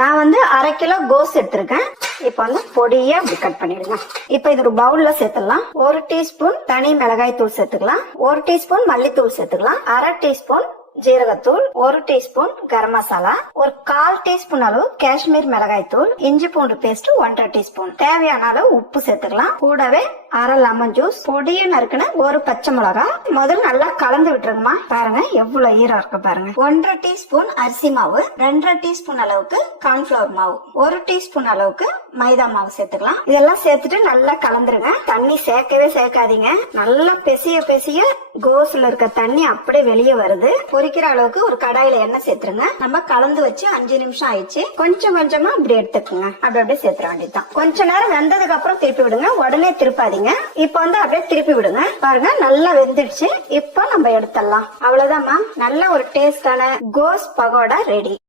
நான் வந்து அரை கிலோ கோஸ் எடுத்திருக்கேன். இப்போ வந்து பொடியா அப்படி கட் பண்ணிடுங்க. இப்போ இது ஒரு பவுல்ல சேர்த்துடலாம். ஒரு டீஸ்பூன் தனி மிளகாய் தூள் சேர்த்துக்கலாம். ஒரு டீஸ்பூன் மல்லித்தூள் சேர்த்துக்கலாம். அரை டீஸ்பூன் ஜீரகத்தூள். ஒரு டீஸ்பூன் கரம் மசாலா. ஒரு கால் டீஸ்பூன் அளவு காஷ்மீர் மிளகாய் தூள். இஞ்சி பூண்டு பேஸ்ட் ஒன்றரை டீஸ்பூன். தேவையான அளவு உப்பு சேர்த்துக்கலாம். கூடவே அரை லெமன் ஜூஸ் பொடிய நறுக்குன்னு ஒரு பச்சை மிளகா. முதல்ல நல்லா கலந்து விட்டுருங்கம்மா. பாருங்க எவ்வளவு ஈரம் இருக்கு பாருங்க. ஒன்றரை டீஸ்பூன் அரிசி மாவு ரெண்டரை டீஸ்பூன் அளவுக்கு கார்ன்ஃபிளவர் மாவு ஒரு டீஸ்பூன் அளவுக்கு மைதா மாவு சேர்த்துக்கலாம். இதெல்லாம் சேர்த்துட்டு நல்லா கலந்துருங்க. தண்ணி சேர்க்கவே சேர்க்காதீங்க. நல்லா பெசிய பெசிய கோஸ்ல இருக்க தண்ணி அப்படியே வெளியே வருது. பொரிக்கிற அளவுக்கு ஒரு கடாயில எண்ணெய் சேர்த்துருங்க. நம்ம கலந்து வச்சு அஞ்சு நிமிஷம் ஆயிடுச்சு. கொஞ்சம் கொஞ்சமா இப்படி எடுத்துக்கோங்க. அப்படி அப்படியே சேர்த்துற வேண்டியதுதான். கொஞ்ச நேரம் வெந்ததுக்கு அப்புறம் திருப்பி விடுங்க. உடனே திருப்பாதீங்க. இப்ப வந்து அப்படியே திருப்பி விடுங்க. பாருங்க நல்லா வெந்துடுச்சு. இப்போ நம்ம எடுத்துடலாம். அவ்வளவுதாம்மா நல்ல ஒரு டேஸ்டான கோஸ் பகோடா ரெடி